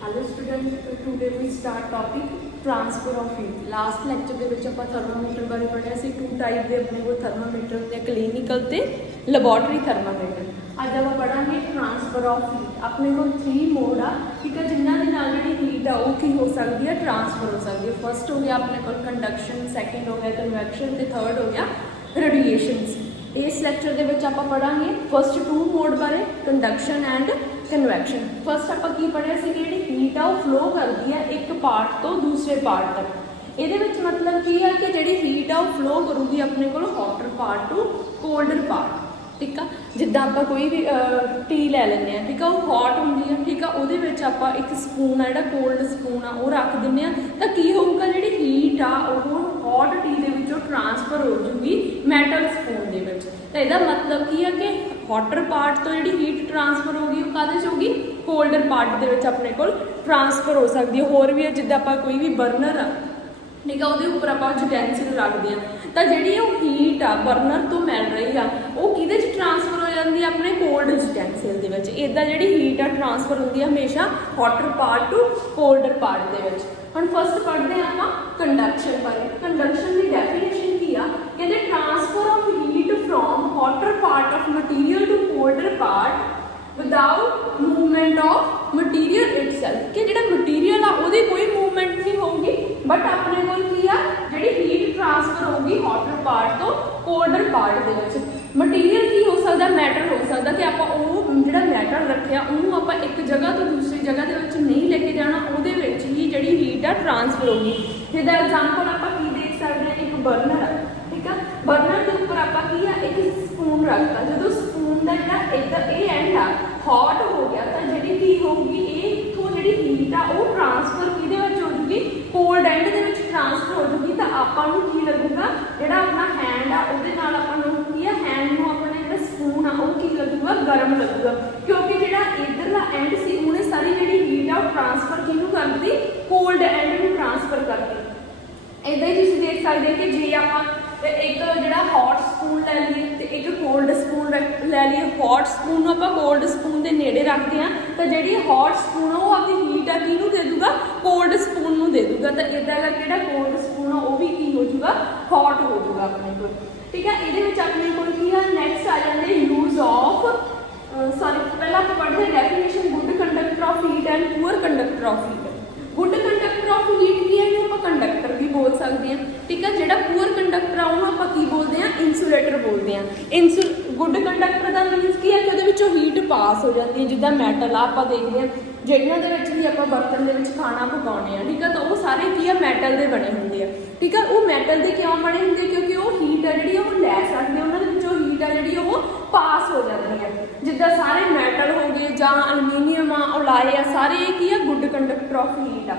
Hello student, today we start topic transfer of heat. Last lecture के विच आपां thermometer बारे पढ़िया सी। टू टाइप के अपने को थर्मामीटर होंदे, क्लीनिकल ते लैबोरेटरी थर्मामीटर। अज आपां पढ़ांगे ट्रांसफर ऑफ हीट। अपने को 3 मोड आ, ठीक है, जिन्हां दे नाल जिहड़ी हीट आ वो की हो सकती है, ट्रांसफर हो सकती है। फर्स्ट हो गया अपने को कंडक्शन, सैकेंड हो गया कन्वैक्शन ते थर्ड हो गया रेडिएशनस। इस लैक्चर के विच आपां पढ़ांगे फर्स्ट 2 मोड बारे, कंडक्शन एंड कन्वैक्शन। फर्स्ट आप की पढ़िया सी कि जी हीट आ फ्लो करती है एक पार्ट तो दूसरे पार्ट तक। ये मतलब की है कि जी हीट आ फ्लो करूगी अपने को hotter part two colder part, ठीक है। जिदा आप कोई भी टी लै लें, ठीक है, वो हॉट होंगी है, ठीक है, वो आप एक स्पून आ जो कोल्ड स्पून आ वो रख दें तो की होगा जी हीट आ हॉट टी के ट्रांसफर हो जूगी मैटल स्पून के। तो यदा मतलब की है कि हॉटर पार्ट तो जी हीट ट्रांसफर होगी वो कहते होगी कोल्डर पार्ट के अपने को ट्रांसफर हो सकती है। होर भी है जिदा आप कोई भी बर्नर आ, ठीक है, वो उपर आप यूटेंसिल रखते हैं तो जी हीट आ बर्नर तो मिल रही है वो कि ट्रांसफर हो जाती है अपने कोल्ड यूटेंसिल के। इदा जी हीट आ ट्रांसफर होती है हमेशा hotter part two colder part के। हम फस्ट पढ़ते हैं आप कंडक्शन बारे। कंडक्शन की डेफिनेशन की आ कहते transfer of heat from hotter part of material to colder part without movement of material itself. कि जो मटीरियल आ वो कोई मूवमेंट नहीं होगी, बट अपने को जी हीट ट्रांसफर होगी हॉटर पार्ट तो कोल्डर पार्ट के। मटीरियल की हो सकता, मैटर हो सकता कि आप जो मैटर रखा उन्होंने आप एक जगह तो दूसरी जगह के नहीं लेके जाना, वो ही जी हीट आ ट्रांसफर होगी। जिदा एग्जाम्पल आप देख सकते हैं, एक बर्नर है, ठीक है, बर्नर के उपर आप एक स्पून रखता, जो स्पून का जो इधर ये एंड आ हॉट हो गया तो जी की होगी इतों जी हीट आ वो ट्रांसफर कि हो जूगी कोल्ड एंड के ट्रांसफर हो जूगी। तो आपको की लगूगा जो अपना हैंड आ वो हैंड में अपना जो स्पून आ वो की लगूगा गर्म लगूगा, क्योंकि जो इधरला एंड से उन्हें सारी जी हीट आ ट्रांसफर किनू कर दी, कोल्ड एंड में ट्रांसफर कर दी। इदा ही तुम देख सकते कि जे आप एक जो हॉट स्पून लै लीए तो एक कोल्ड स्पून लै लीए, हॉट स्पून आप कोल्ड स्पून के नेड़े रखते हैं तो जी हॉट स्पून वो अपनी हीट आ किनू दे दूगा, कोल्ड स्पून में दे दूगा। तो इदा करके जो कोल्ड स्पून आ वो भी की हो जूगा, हॉट हो जूगा अपने को, ठीक है। ये अपने को नैक्सट आ जाते यूज ऑफ सॉरी पहले आप पढ़ते हैं definition good conductor of heat and poor conductor of heat. Good conductor of heat की है आप कंडक्टर भी बोल सकते हैं, ठीक है। जो पुअर कंडक्टर आप की बोलते हैं, इंसुलेटर बोलते हैं। गुड कंडक्टर का मीनस की है कि वो हीट पास हो जाती है। जिदा मैटल आप देखते हैं जिन्होंने भी आप बर्तन के खाना पकाने हैं, ठीक है, तो वो सारे की है मैटल के बने होंगे, ठीक है। वो मैटल के क्यों बने होंगे, क्योंकि वो हीट है जी लै सकते, उन्होंने हीट है जी वो पास हो जाती है। जिदा सारे मैटल हो गए ज अलमीनीयम आ उलाए आ सारे की है गुड कंडक्टर ऑफ हीट आ।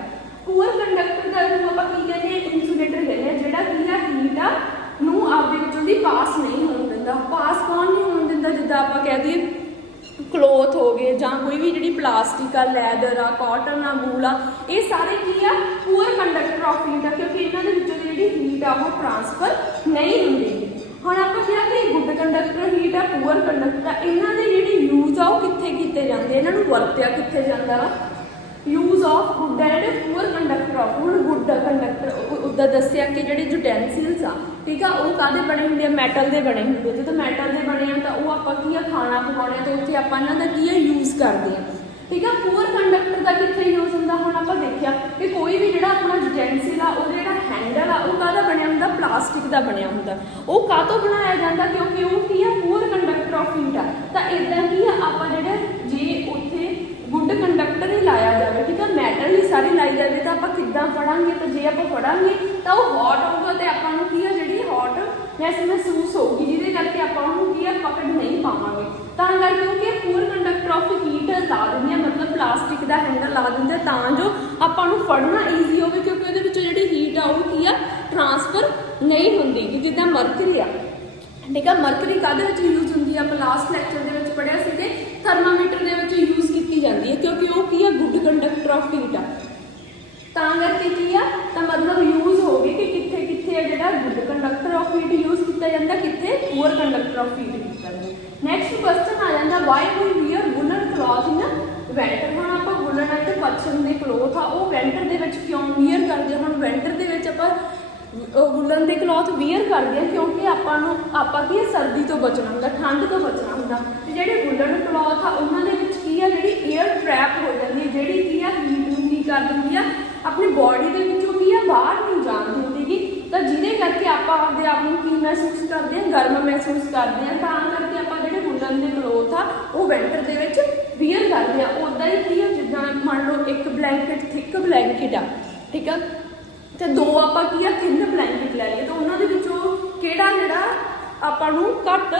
पुअर कंडक्टर का आप कहते हैं इंसुलेटर कहते हैं, जोड़ा की है हीट आ नू आपके पास नहीं होने देता। पास कौन नहीं होने देता, जिदा आप कह दिए क्लोथ हो गए ज कोई भी जी प्लास्टिक आ, लैदर आ, कॉटन आ, वूल आ, ये सारे की है पुअर कंडक्टर ऑफ हीट आ, क्योंकि इन्होंने जी हीट आ वो ट्रांसफर नहीं होंगी। हम आप क्या कि गुड कंडक्टर हीट आ, पुअर कंडक्टर इन्हों के जी यूज आ कितने किए जाते, इन्हों वरत्या कितने जाता वा use of good and poor conductor of. हम गुड कंडक्टर उदा दसिया कि जो यूटेंसिल्स आ, ठीक है, वो काहदे बने होंगे, मैटल के बने होंगे। जो मैटल के बने हैं तो वो आप खाना पकाने तो उत्थे आप इन्हों का की है यूज करते हैं, ठीक है। पुअर कंडक्टर का कितने यूज होंगे, हम आप देखा कि कोई भी जो अपना यूटेंसिल आ वो हैंडल आ वो काहदा बनया होंगे, प्लास्टिक का बनया होंगे। वो काहतों बनाया जाता, क्योंकि वो की है पुअर कंडक्टर ऑफ हीट आ। तो इदा ही आप जे उत्थे गुड कंडक्टर ही लाया जाए, ठीक है, मैटल ही सारी लाई जाए तो आप किदा पढ़ांगे, तो जे आप पढ़ांगे तो वो हॉट होगा तो आपको की है जी हॉटनेस महसूस होगी, जिसे करके आपको की है पकड़ नहीं पावे। तो करके पुअर कंडक्टर ऑफ हीट ला देंगे, मतलब प्लास्टिक का हैंडल ला देंगे जो आपको फड़ना ईजी हो, क्योंकि वो जी हीट आ वो की है ट्रांसफर नहीं होंगी। जिदा मरकरी आ, ठीक है, मरकरी काहदे यूज होंगी, आप लास्ट लैक्चर के पढ़िया से थर्मामीटर के यूज की जाती है, क्योंकि वो की है गुड कंडक्टर ऑफ हीट आ। करके की है तो मतलब यूज हो गई कि कितने कितने जो good conductor of heat use किया जाता, कितने पुअर कंडक्टर ऑफ हीट किया जाता। नैक्सट क्वेश्चन आ जाता why we wear woollen cloth in winter. हम आप वुलन एंड पच्छम के ਕਲੋਥ ਆ ਉਹ ਵਿੰਟਰ ਦੇ ਵਿੱਚ ਕਿਉਂ ਵੀਅਰ ਕਰਦੇ ਹਾਂ। ਹੁਣ ਵਿੰਟਰ ਦੇ ਵਿੱਚ ਆਪਾਂ ਵੂਲਨ ਦੇ ਕਲੋਥ ਵੀਅਰ ਕਰਦੇ ਹਾਂ ਕਿਉਂਕਿ ਆਪਾਂ ਕੀ ਸਰਦੀ ਤੋਂ ਬਚਣਾ ਹੁੰਦਾ, ਠੰਡ ਤੋਂ ਬਚਣਾ ਹੁੰਦਾ। ਤੇ ਜਿਹੜੇ ਵੂਲਨ ਕਲੋਥ ਆ ਉਹਨਾਂ ਦੇ ਵਿੱਚ ਕੀ ਆ, ਜਿਹੜੀ ਏਅਰ ਟਰੈਪ ਹੋ ਜਾਂਦੀ ਹੈ, ਜਿਹੜੀ ਕੀ ਆ ਹੀਟ ਨੂੰ ਕੀ ਕਰ ਦਿੰਦੀ ਆ, ਆਪਣੀ ਬੋਡੀ ਦੇ ਵਿੱਚੋਂ ਕੀ ਆ ਬਾਹਰ ਨਹੀਂ ਜਾਣ ਦਿੰਦੀ ਗੀ। ਤਾਂ ਜਿਹਦੇ ਕਰਕੇ ਆਪਾਂ ਆਪਦੇ ਆਪ ਨੂੰ ਕੀ ਮਹਿਸੂਸ ਕਰਦੇ ਹਾਂ, ਗਰਮ ਮਹਿਸੂਸ ਕਰਦੇ ਹਾਂ। ਤਾਂ ਕਰਕੇ ਆਪਾਂ ਜਿਹੜੇ ਵੂਲਨ ਦੇ ਕਲੋਥ ਆ ਉਹ ਵਿੰਟਰ ਦੇ ਵਿੱਚ ਵੀਅਰ ਕਰਦੇ ਆ। ਉੱਦਾਂ ਹੀ ਕੀ ਆ, ਜਿੱਦਾਂ ਮੰਨ ਲਓ ਇੱਕ ਬਲੈਂਕਟ ਥਿੱਕ ਬਲੈਂਕਟ ਆ, ਠੀਕ ਆ, ਤੇ ਦੋ ਆਪਾਂ ਕੀ ਆ ਥਿਨ ਬਲੈਂਕਟ ਲੈ ਲਈਏ, ਤਾਂ ਉਹਨਾਂ ਦੇ ਵਿੱਚੋਂ ਕਿਹੜਾ ਜਿਹੜਾ ਆਪਾਂ ਨੂੰ ਘੱਟ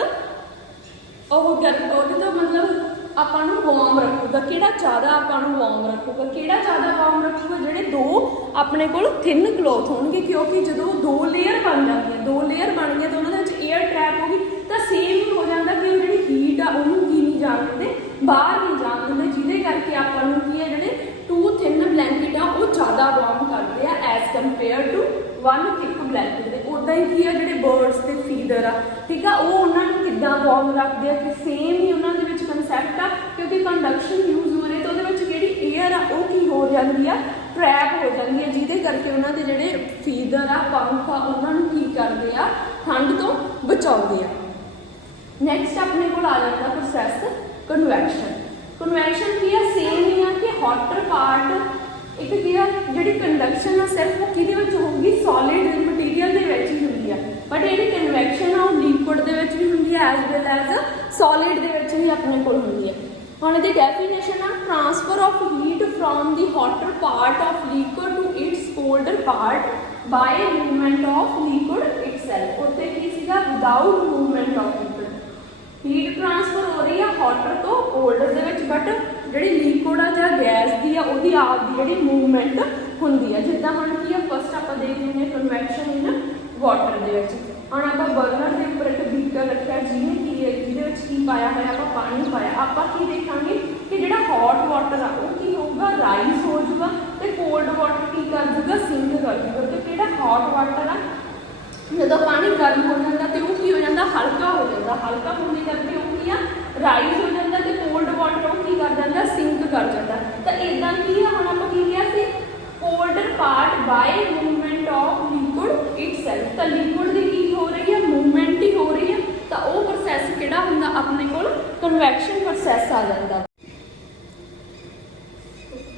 ਉਹਦੇ ਤੋਂ ਮਤਲਬ ਆਪਾਂ ਨੂੰ ਵਾਰਮ ਰੱਖੂਗਾ, ਕਿਹੜਾ ਜ਼ਿਆਦਾ ਆਪਾਂ ਨੂੰ ਵਾਰਮ ਰੱਖੂਗਾ, ਕਿਹੜਾ ਜ਼ਿਆਦਾ ਵਾਰਮ ਰੱਖੂਗਾ, ਜਿਹੜੇ ਦੋ ਆਪਣੇ ਕੋਲ ਥਿਨ ਕਲੋਥ ਹੋਣਗੇ। ਕਿਉਂਕਿ ਜਦੋਂ ਦੋ ਲੇਅਰ ਬਣ ਜਾਂਦੀਆਂ, ਦੋ ਲੇਅਰ ਬਣ ਗਈਆਂ ਤਾਂ ਉਹਨਾਂ ਦੇ ਵਿੱਚ ਏਅਰ ਟਰੈਪ ਹੋ ਗਈ, ਤਾਂ ਸੇਮ ਹੀ ਹੋ ਜਾਂਦਾ ਕਿ ਉਹ ਜਿਹੜੀ ਹੀਟ ਆ ਉਹਨੂੰ ਕੀ ਨਹੀਂ ਜਾਣ ਦਿੰਦੇ, ਬਾਹਰ ਨਹੀਂ ਜਾਣ ਦਿੰਦੇ, ਜਿਹਦੇ ਕਰਕੇ ਆਪਾਂ ਨੂੰ ਕੀ ਹੈ ਜਿਹੜੇ ਟੂ ਥਿਨ ਬਲੈਂਕਟ ਆ ਉਹ ਜ਼ਿਆਦਾ ਵਾਰਮ ਕਰਦੇ ਆ as compare to one thick blanket ਦੇ। ਉੱਦਾਂ ਹੀ ਕੀ ਆ ਜਿਹੜੇ ਬਰਡਸ ਤੇ ਫੀਡਰ ਆ, ਠੀਕ ਆ, ਉਹ ਉਹਨਾਂ ਨੂੰ ਕਿੱਦਾਂ ਵਾਰਮ ਰੱਖਦੇ ਆ ਕਿ ਸੇਮ ਹੀ ਉਹਨਾਂ ਦੇ ਵਿੱਚ ਕਨਸੈਪਟ ਆ। ਕਿਉਂਕਿ ਕੰਡਕਸ਼ਨ ਯੂਜ਼ ਹੋ ਰਹੇ ਤਾਂ ਉਹਦੇ ਵਿੱਚ ਜਿਹੜੀ ਏਅਰ ਆ ਉਹ ਕੀ ਹੋ ਜਾਂਦੀ ਆ, ਟਰੈਪ ਹੋ ਜਾਂਦੀ ਹੈ, ਜਿਹਦੇ ਕਰਕੇ ਉਹਨਾਂ ਦੇ ਜਿਹੜੇ ਫੀਡਰ ਆ, ਪੰਖ ਆ, ਉਹਨਾਂ ਨੂੰ ਕੀ ਕਰਦੇ ਆ, ਠੰਡ ਤੋਂ ਬਚਾਉਂਦੇ ਆ। ਨੈਕਸਟ ਆਪਣੇ ਕੋਲ ਆ ਜਾਂਦਾ ਪ੍ਰੋਸੈਸ ਕਨਵੈਕਸ਼ਨ। ਕਨਵੈਕਸ਼ਨ ਕੀ ਆ, ਸੇਮ ਹੀ ਆ ਕਿ ਹੌਟਰ ਪਾਰਟ ਇੱਕ ਕੀ ਆ ਜਿਹੜੀ ਕੰਡਕਸ਼ਨ ਆ ਸਿਰਫ ਉਹ ਕਿਹਦੇ ਵਿੱਚ ਹੋਊਗੀ, ਸੋਲਿਡ ਮਟੀਰੀਅਲ ਦੇ ਵਿੱਚ ਹੀ ਹੁੰਦੀ ਆ। ਬਟ ਜਿਹੜੀ ਕਨਵੈਕਸ਼ਨ ਆ ਉਹ ਲਿਕੁਇਡ ਦੇ ਵਿੱਚ ਵੀ ਹੁੰਦੀ ਆ ਐਜ਼ ਵੈਲ ਐਜ਼ ਸੋਲਿਡ ਦੇ ਵਿੱਚ ਵੀ ਆਪਣੇ ਕੋਲ ਹੁੰਦੀ ਆ। ਹੁਣ ਇਹਦੀ ਡੈਫੀਨੇਸ਼ਨ ਆ, transfer of heat from the hotter part of liquid to its colder part by movement of liquid itself. ਉੱਥੇ ਕੀ ਸੀਗਾ, without movement of liquid heat transfer ਹੋ ਰਹੀ ਆ ਹੌਟਰ ਤੋਂ ਕੋਲਡਰ ਦੇ ਵਿੱਚ, ਬਟ ਜਿਹੜੀ ਲਿਕੁਇਡ ਆ ਜਾਂ ਗੈਸ ਦੀ ਆ ਉਹਦੀ ਆਪ ਦੀ ਜਿਹੜੀ ਮੂਵਮੈਂਟ ਹੁੰਦੀ ਆ। ਜਿੱਦਾਂ ਹੁਣ ਕੀ ਆ, ਫਸਟ ਆਪਾਂ ਦੇਖ ਲੈਂਦੇ ਹਾਂ ਕਨਵੈਕਸ਼ਨ ਇਨ ਵਾਟਰ ਦੇ ਵਿੱਚ। ਹੁਣ ਆਪਾਂ ਬਰਨਰ ਦੇ ਉੱਪਰ ਇੱਕ ਬੀਕਰ ਰੱਖਿਆ, ਜਿਹਨੇ ਕੀ ਹੈ ਜਿਹਦੇ ਵਿੱਚ ਕੀ ਪਾਇਆ ਹੋਇਆ, ਆਪਾਂ ਪਾਣੀ ਪਾਇਆ। ਆਪਾਂ ਕੀ ਦੇਖਾਂਗੇ ਕਿ ਜਿਹੜਾ ਹੌਟ ਵਾਟਰ ਆ ਉਹ ਕੀ ਹੋਊਗਾ, ਰਾਈਜ਼ ਹੋ ਜਾਊਗਾ, ਤੇ ਕੋਲਡ ਵਾਟਰ ਕੀ ਕਰ ਜੂਗਾ, ਸਿੰਕ ਕਰ ਜੂਗਾ। ਤੇ ਜਿਹੜਾ ਹੌਟ ਵਾਟਰ ਆ ਜਦੋਂ ਪਾਣੀ ਗਰਮ ਹੋ ਜਾਂਦਾ ਤੇ ਉਹ ਕੀ ਹੋ ਜਾਂਦਾ, ਹਲਕਾ ਹੋ ਜਾਂਦਾ, ਹਲਕਾ ਹੋਣ ਦੇ ਕਰਕੇ ਉਹ ਕੀ ਆ ਰਾਈਜ਼ ਹੋ ਜਾਂਦਾ, ਤੇ ਕੋਲਡ ਵਾਟਰ ਉਹ ਕੀ ਕਰ ਜਾਂਦਾ, ਸਿੰਕ ਕਰ ਜਾਂਦਾ। ਤਾਂ ਇਦਾਂ ਕੀ ਆ, ਹੁਣ ਆਪਾਂ ਕੀ ਕਿਹਾ ਸੀ, colder part by movement of liquid itself. ਤਾਂ ਲਿਕੁਇਡ ਦੀ ਕੀ ਹੋ ਰਹੀ ਹੈ, ਮੂਵਮੈਂਟ ਹੀ ਹੋ ਰਹੀ ਹੈ। ਤਾਂ ਉਹ ਪ੍ਰੋਸੈਸ ਕਿਹੜਾ ਹੁੰਦਾ ਆਪਣੇ ਕੋਲ, ਕਨਵੈਕਸ਼ਨ ਪ੍ਰੋਸੈਸ ਆ ਜਾਂਦਾ।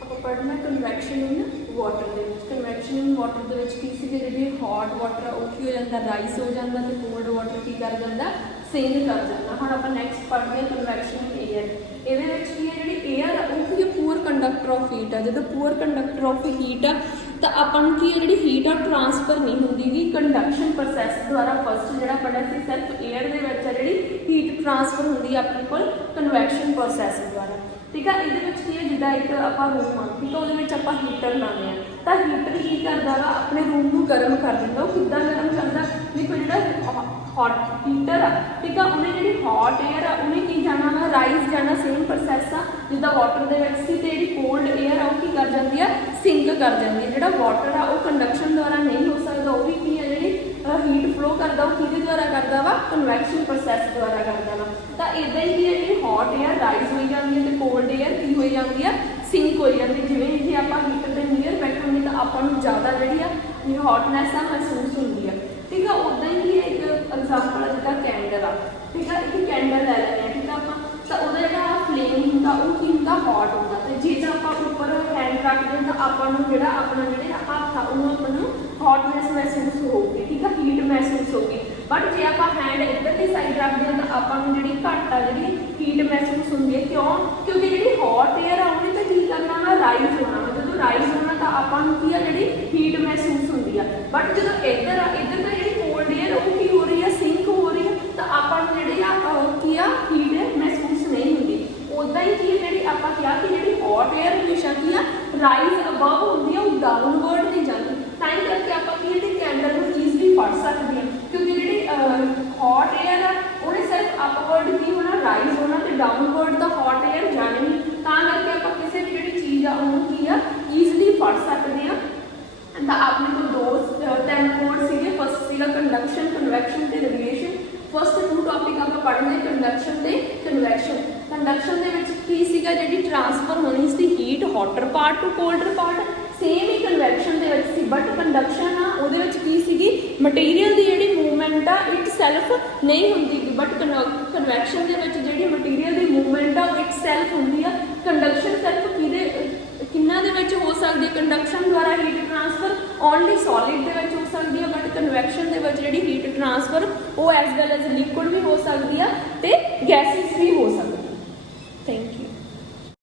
ਆਪਾਂ ਪੜ੍ਹਨਾ ਕਨਵੈਕਸ਼ਨ ਇਨ ਵਾਟਰ ਦੇ ਵਿੱਚ। ਕਨਵੈਕਸ਼ਨ ਇਨ ਵਾਟਰ ਦੇ ਵਿੱਚ ਕੀ ਸੀਗੇ, ਜਿਹੜੀ ਹੌਟ ਵਾਟਰ ਆ ਉਹ ਕੀ ਹੋ ਜਾਂਦਾ, ਰਾਈਜ਼ ਹੋ ਜਾਂਦਾ, ਤੇ ਕੋਲਡ ਵਾਟਰ ਕੀ ਕਰ ਜਾਂਦਾ, ਸਿੰਕ ਕਰ ਜਾਂਦਾ। ਹੁਣ ਆਪਾਂ ਨੈਕਸਟ ਪੜ੍ਹਦੇ ਹਾਂ ਕਨਵੈਕਸ਼ਨ ਇਨ ਏਅਰ। ਇਹਦੇ ਵਿੱਚ ਕੀ ਹੈ, ਜਿਹੜੀ ਏਅਰ ਆ ਉਹ ਕੀ ਪੂਅਰ ਕੰਡਕਟਰ ਆਫ ਹੀਟ ਆ। ਜਦੋਂ ਪੂਅਰ ਕੰਡਕਟਰ ਆਫ ਹੀਟ ਆ ਤਾਂ ਆਪਾਂ ਨੂੰ ਕੀ ਹੈ, ਜਿਹੜੀ ਹੀਟ ਆ ਟ੍ਰਾਂਸਫਰ ਨਹੀਂ ਹੁੰਦੀ ਗੀ ਕੰਡਕਸ਼ਨ ਪ੍ਰੋਸੈਸ ਦੁਆਰਾ। ਫਸਟ ਜਿਹੜਾ ਪੜ੍ਹਿਆ ਸੀ ਸਿਰਫ ਏਅਰ ਦੇ ਵਿੱਚ ਆ ਜਿਹੜੀ ਹੀਟ ਟ੍ਰਾਂਸਫਰ ਹੁੰਦੀ ਆ ਆਪਣੇ ਕੋਲ ਕਨਵੈਕਸ਼ਨ ਪ੍ਰੋਸੈਸ ਦੁਆਰਾ, ਠੀਕ ਆ। ਇਹਦੇ ਵਿੱਚ ਕੀ ਹੈ, ਜਿੱਦਾਂ ਇੱਕ ਆਪਾਂ ਰੂਮ ਆ, ਠੀਕ ਆ, ਉਹਦੇ ਵਿੱਚ ਆਪਾਂ ਹੀਟਰ ਲਾਉਂਦੇ ਹਾਂ, ਤਾਂ ਹੀਟਰ ਕੀ ਕਰਦਾ ਵਾ, ਆਪਣੇ ਰੂਮ ਨੂੰ ਗਰਮ ਕਰ ਦਿੰਦਾ। ਉਹ ਕਿੱਦਾਂ ਗਰਮ ਕਰਦਾ, ਦੇਖੋ ਜਿਹੜਾ ਹੌਟ ਹੀਟਰ ਆ, ਠੀਕ ਆ, ਉਹਨੇ ਜਿਹੜੀ ਹੌਟ ਏਅਰ ਆ ਉਹਨੇ ਕੀ ਜਾਣਾ ਵਾ, ਰਾਈਜ਼ ਜਾਣਾ। ਸੇਮ ਪ੍ਰੋਸੈਸ ਆ ਜਿੱਦਾਂ ਵਾਟਰ ਦੇ ਵਿੱਚ ਸੀ, ਤੇ ਜਿਹੜੀ ਕੋਲਡ ਏਅਰ ਆ ਉਹ ਕੀ ਕਰ ਜਾਂਦੀ ਆ, ਸਿੰਕ ਕਰ ਜਾਂਦੀ ਹੈ। ਜਿਹੜਾ ਵਾਟਰ ਆ ਉਹ ਕੰਡਕਸ਼ਨ ਦੁਆਰਾ ਨਹੀਂ ਹੋ ਸਕਦਾ, ਉਹ ਵੀ ਕੀ ਹੈ ਜਿਹੜੀ ਹੀਟ ਫਲੋ ਕਰਦਾ ਉਹ ਕਿਹਦੇ ਦੁਆਰਾ ਕਰਦਾ ਵਾ, ਕਨਵੈਕਸ਼ਨ ਪ੍ਰੋਸੈਸ ਦੁਆਰਾ ਕਰਦਾ ਵਾ। ਤਾਂ ਇਦਾਂ ਹੀ ਹੈ, ਜਿਹੜੀ ਹੌਟ ਏਅਰ ਰਾਈਜ਼ ਹੋਈ ਜਾਂਦੀ ਹੈ, ਤੇ ਕੋਲਡ ਏਅਰ ਕੀ ਹੋਈ ਜਾਂਦੀ ਆ, ਸਿੰਕ ਹੋਈ ਜਾਂਦੀ। ਜਿਵੇਂ ਜੇ ਆਪਾਂ ਹੀਟਰ ਦੇ ਨੀਅਰ ਬੈਠਾਂਗੇ ਤਾਂ ਆਪਾਂ ਨੂੰ ਜ਼ਿਆਦਾ ਜਿਹੜੀ ਆ ਹੌਟਨੈਸ ਆ ਮਹਿਸੂਸ ਹੁੰਦੀ ਆ, ਠੀਕ ਆ। ਉੱਦਾਂ ਹੀ ਇੱਕ ਐਗਜ਼ਾਮਪਲ ਆ ਜਿੱਦਾਂ ਕੈਂਡਲ ਆ, ਠੀਕ ਆ, ਇੱਕ ਕੈਂਡਲ ਲੈ ਲੈਂਦੇ ਹਾਂ, ਠੀਕ ਆ ਆਪਾਂ, ਤਾਂ ਉਹਦਾ ਜਿਹੜਾ ਫਲੇਮ ਹੁੰਦਾ ਉਹ ਕੀ ਹੁੰਦਾ, ਹੌਟ ਹੁੰਦਾ। ਤੇ ਜੇ ਤਾਂ ਆਪਾਂ ਉੱਪਰ ਹੈਂਡ ਰੱਖਦੇ ਹਾਂ ਤਾਂ ਆਪਾਂ ਨੂੰ ਜਿਹੜਾ ਆਪਣਾ ਜਿਹੜੇ ਹੱਥ ਆ ਉਹਨੂੰ ਆਪਾਂ ਨੂੰ ਹੌਟਨੈਸ ਮਹਿਸੂਸ ਹੋਊਗੀ, ਠੀਕ ਆ, ਹੀਟ ਮਹਿਸੂਸ ਹੋਊਗੀ। ਬਟ ਜੇ ਆਪਾਂ ਹੈਂਡ ਇੱਧਰਲੀ ਸਾਈਡ ਰੱਖਦੇ ਹਾਂ ਤਾਂ ਆਪਾਂ ਨੂੰ ਜਿਹੜੀ ਘੱਟ ਆ ਜਿਹੜੀ ਹੀਟ ਮਹਿਸੂਸ ਹੁੰਦੀ ਹੈ। ਕਿਉਂ, ਕਿਉਂਕਿ ਜਿਹੜੀ ਹੌਟ ਏਅਰ ਆ ਉਹਨੇ ਤਾਂ ਕੀ ਕਰਨਾ ਵਾ, ਰਾਈਜ਼ ਹੋਣਾ ਵਾ। ਜਦੋਂ ਰਾਈਜ਼ ਹੋਣਾ ਤਾਂ ਆਪਾਂ ਨੂੰ ਕੀ ਆ, ਜਿਹੜੀ ਹੀਟ ਮਹਿਸੂਸ ਹੁੰਦੀ ਆ। ਬਟ ਜਦੋਂ ਇੱਧਰ ਆ, ਇੱਧਰ ਤਾਂ ਜਿਹੜੀ ਕੋਲਡ ਏਅਰ ਉਹ ਕੀ ਹੋ ਰਹੀ ਆ, ਸਿੰਕ ਹੋ ਰਹੀ ਆ, ਤਾਂ ਆਪਾਂ ਨੂੰ ਜਿਹੜੀ ਆ ਕੀ ਆ ਹੀਟ ਮਹਿਸੂਸ ਨਹੀਂ ਹੁੰਦੀ। ਉੱਦਾਂ ਹੀ ਕੀ ਜਿਹੜੀ ਆਪਾਂ ਕਿਹਾ ਕਿ ਜਿਹੜੀ ਹੌਟ ਏਅਰ ਹਮੇਸ਼ਾ ਕੀ ਆ, ਰਾਈਜ਼ ਅਬਵ ਹੁੰਦੀ ਆ, ਉਹ ਡਾਊਨਵਰਡ ਨਹੀਂ ਜਾਂਦੀ। ਤਾਂ ਹੀ ਕਰਕੇ ਆਪਾਂ ਕੀ ਜਿਹੜੀ ਕੈਂਡਲ ਨੂੰ ਈਜ਼ਲੀ ਫੜ ਸਕਦੇ ਹਾਂ, ਕਿਉਂਕਿ ਜਿਹੜੀ ਹੌਟ ਏਅਰ ਆ ਉਹਨੇ ਸਿਰਫ ਅਪਵਰਡ ਕੀ ਹੋਣਾ, ਰਾਈਜ਼ ਹੋਣਾ, ਤੇ ਡਾਊਨਵਰਡ ਦਾ ਹੌਟ ਏਅਰ ਜਾਣੀ ਨਹੀਂ। ਤਾਂ ਕਰਕੇ ਆਪਾਂ ਕਿਸੇ ਵੀ ਜਿਹੜੀ ਚੀਜ਼ ਆ ਉਹਨੂੰ ਕੀ ਆ, ਈਜ਼ਲੀ ਫੜ ਸਕਦੇ ਹਾਂ। ਤਾਂ ਆਪਣੇ ਕੋਲ ਤਿੰਨ ਕੋਡ ਸੀਗੇ। ਫਸਟ ਸੀਗਾ ਕੰਡਕਸ਼ਨ, ਕਨਵੈਕਸ਼ਨ ਤੇ ਰੇਡੀਏਸ਼ਨ। ਫਸਟ ਟੂ ਟੌਪਿਕ ਆਪਾਂ ਪੜ੍ਹਨੇ ਕੰਡਕਸ਼ਨ ਤੇ ਕਨਵੈਕਸ਼ਨ। ਕੰਡਕਸ਼ਨ ਦੇ ਵਿੱਚ ਕੀ ਸੀਗਾ, ਜਿਹੜੀ ਟ੍ਰਾਂਸਫਰ ਹੋਣੀ ਸੀ heat hotter part to colder part, same ਹੀ ਕਨਵੈਕਸ਼ਨ ਦੇ ਵਿੱਚ ਸੀ, ਬਟ ਕੰਡਕਸ਼ਨ ਆ ਉਹਦੇ ਵਿੱਚ ਕੀ ਸੀਗੀ, ਮਟੀਰੀਅਲ ਦੀ ਜਿਹੜੀ ਮੂਵਮੈਂਟ ਆ ਇਟ ਸੈਲਫ ਨਹੀਂ ਹੁੰਦੀ, ਬਟ ਕਨਵੈਕਸ਼ਨ ਦੇ ਵਿੱਚ ਜਿਹੜੀ ਮਟੀਰੀਅਲ ਦੀ ਮੂਵਮੈਂਟ ਆ ਉਹ ਇਟ ਸੈਲਫ ਹੁੰਦੀ ਆ। ਕੰਡਕਸ਼ਨ ਸਿਰਫ ਕਿੰਨਾ ਦੇ ਵਿੱਚ ਹੋ ਸਕਦੀ ਹੈ, ਕੰਡਕਸ਼ਨ ਦੁਆਰਾ ਹੀਟ ਟ੍ਰਾਂਸਫਰ ਓਨਲੀ ਸੋਲਿਡ ਦੇ ਵਿੱਚ ਹੋ ਸਕਦੀ ਹੈ, ਬਟ ਕਨਵੈਕਸ਼ਨ ਦੇ ਵਿੱਚ ਜਿਹੜੀ ਹੀਟ ਟ੍ਰਾਂਸਫਰ ਉਹ ਐਜ਼ ਵੈਲ ਐਜ਼ ਲਿਕੁਇਡ ਵੀ ਹੋ ਸਕਦੀ ਆ ਤੇ ਗੈਸਿਸ ਵੀ ਹੋ ਸਕਦੀ। Thank you.